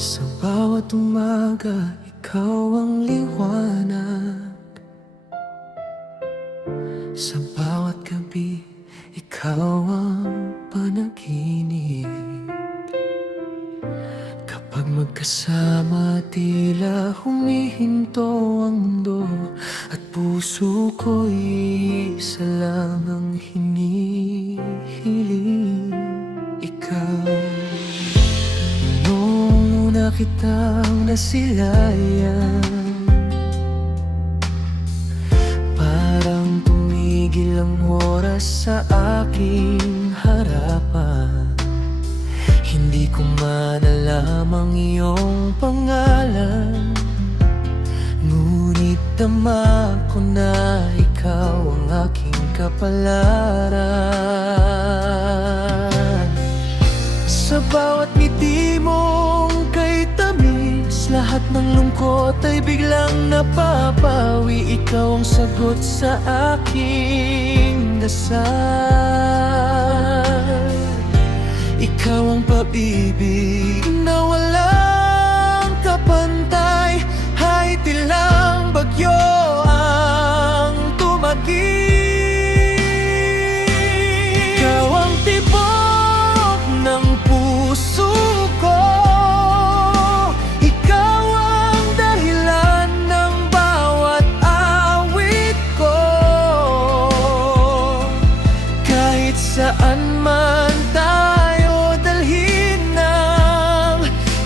Sa bawat umaga, ikaw ang liwanag. Sa bawat gabi, ikaw ang panaginip. Kapag magkasama, tila humihinto ang mundo, at puso ko'y isa lang ang hinihiling. Ikaw, nung una kitang nasilayan, parang tumigil ang oras sa aking harapan. Hindi ko man alam ang iyong pangalan, ngunit tama ko na ikaw ang aking kapalaran. Sa bawat ngiti mong kay tamis, lahat ng lungkot ay biglang napapawi. Ikaw ang sagot sa aking dasal. Ikaw ang pag-ibig na walang kapantay, ay tilang bagyo ang tumagi. Ikaw ang tibok ng puso ko, ikaw ang dahilan ng bawat awit ko. Kahit saan man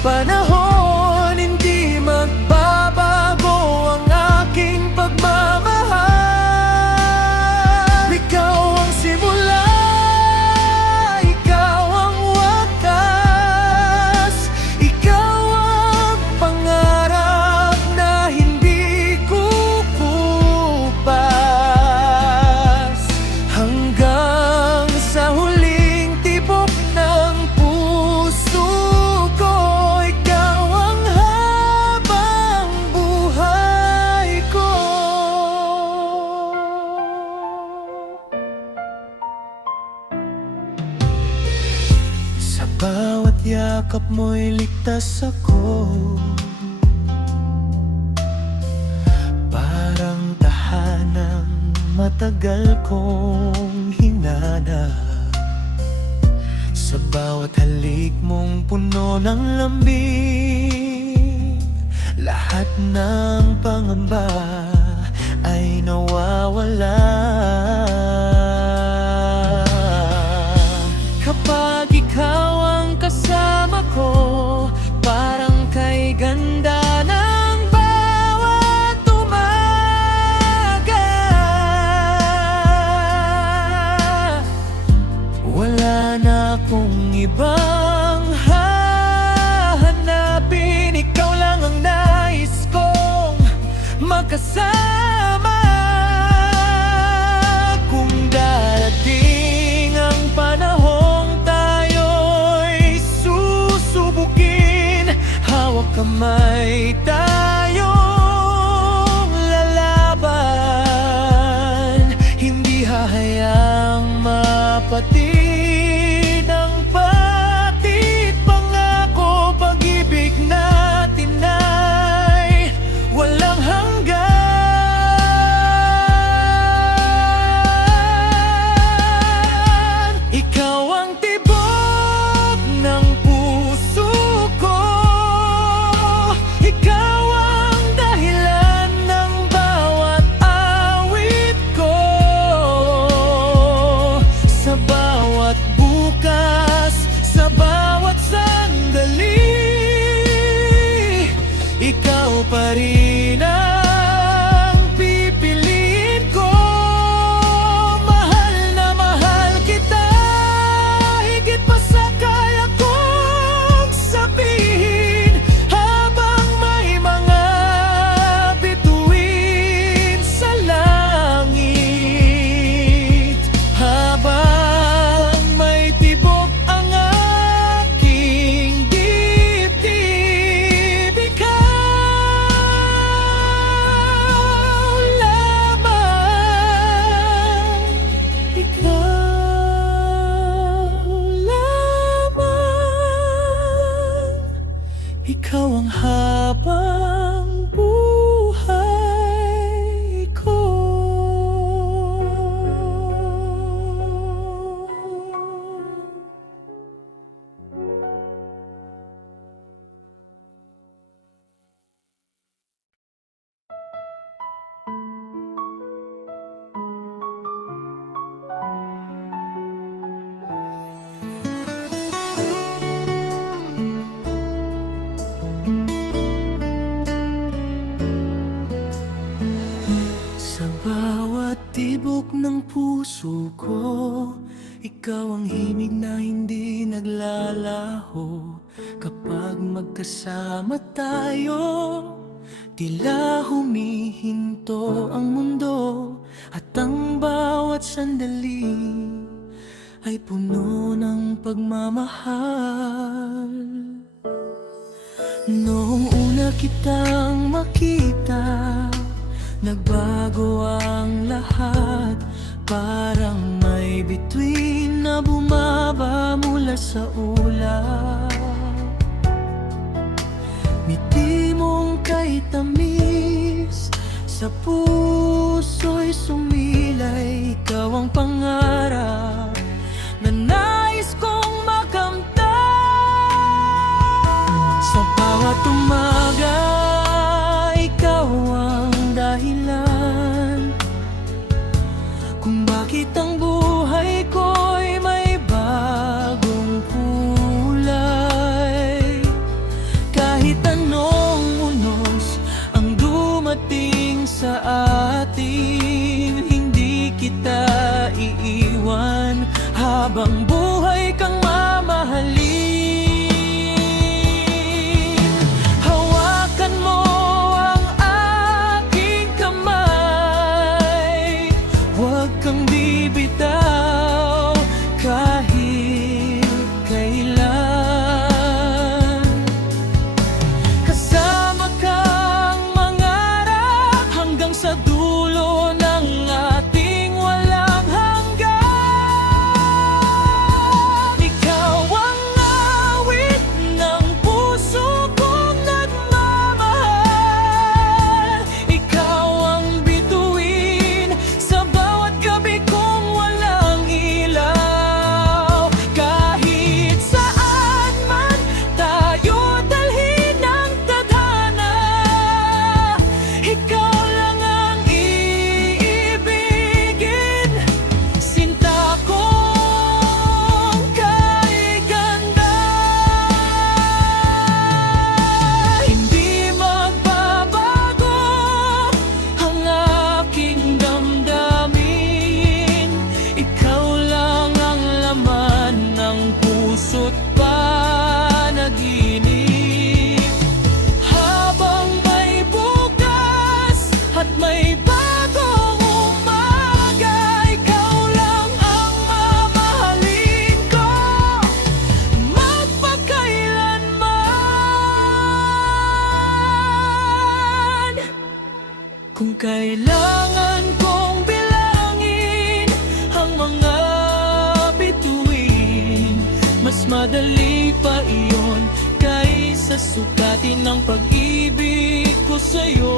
panahon, hindi magbabago ang aking pagmamahal. Ikaw ang simula, ikaw ang wakas, ikaw ang pangarap na hindi kukupas. Hanggang sa huling tibok ng puso ko, sa bawat yakap mo'y ligtas ako. Parang tahanang matagal kong hinanap. Sa bawat halik mong puno ng lambing, lahat ng pangamba ay nawawala. Kapag ikaw ang kasama ko, parang kay ganda ng bawat umaga. Wala na akong ibang hahanapin, ikaw lang ang nais kong magkasama. Kung darating ang panahon, kamay tayong lalaban, hindi hahayaang mapatid ang patid. Pangako, pag-ibig natin ay walang hanggan. Ikaw ang tibok ng puso ko, ikaw ang dahilan ng bawat awit ko. Sa bawat bukas, sa bawat sandali, ikaw pa rin ang pipiliin ko. Mahal na mahal kita, higit pa sa kaya kong sabihin. Habang may mga bituin sa langit, habang may tibok ang aking dibdib, ikaw Ikaw ang habang buhay ko. Sa bawat tibok ng puso ko, ikaw ang himig na hindi naglalaho. Kapag magkasama tayo, tila humihinto ang mundo. At ang bawat sandali ay puno ng pagmamahal. Noong una kitang makita, nagbago ang lahat. Parang may bituin na bumaba mula sa ulap. Ngiti mong kay tamis, sa puso'y sumilay. Ikaw ang pangarap na nais kong makamtan. Sa bawat umaga, ikaw ang dahilan kung bakit ang buhay ko'y may bagong kulay. Kahit anong unos ang dumating sa atin, hindi kita iiwan habang buhay kang mamahalin. Hawakan mo ang aking kamay, huwag kang bibitaw kahit kailan. Kasama kang mangarap hanggang sa dulo ng ating walang hanggan. Ikaw ang awit ng puso kong nagmamahal. Ikaw ang bituin sa bawat gabi kong walang ilaw. Kahit saan man tayo dalhin ng tadhana, ikaw lang ang iibigin. Sinta kong kay ganda, hindi magbabago ang aking damdamin. Ikaw lang ang laman ng puso't panaginip. Habang may bukas at may bagong umaga, ikaw lang ang mamahalin ko magpakailanman. Kung kailangan kong bilangin ang mga bituin, mas madali pa iyon kaysa sukatin ang pag-ibig ko sa'yo.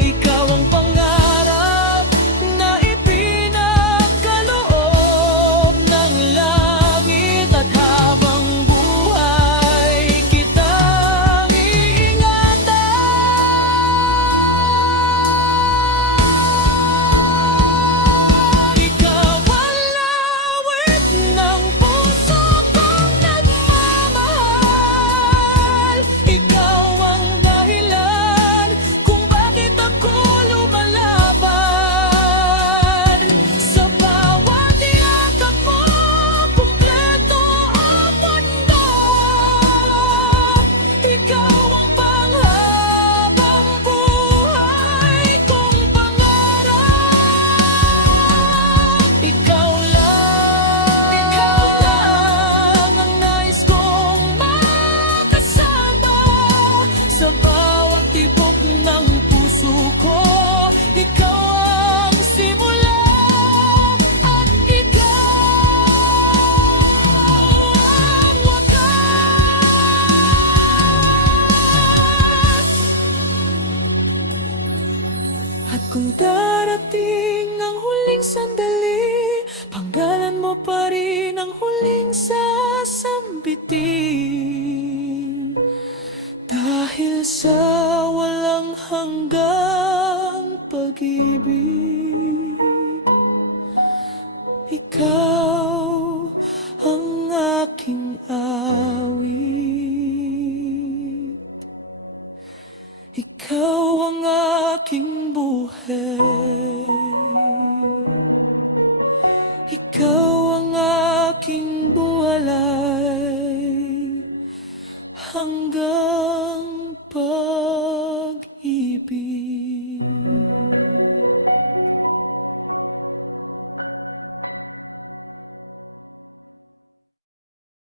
Ikaw ang pangarap na ipinagkaloob ng langit, at habang buhay kitang iingatan. Ikaw ang lawit ng puso kong nagmamahal. Ikaw ang dahilan kung bakit darating ang huling sandali, panggalan mo pa rin ang huling sasambitin. Dahil sa walang hanggang pag-ibig, ikaw ang aking awit. Ikaw ang aking buhay. Ikaw ang aking buwalay hanggang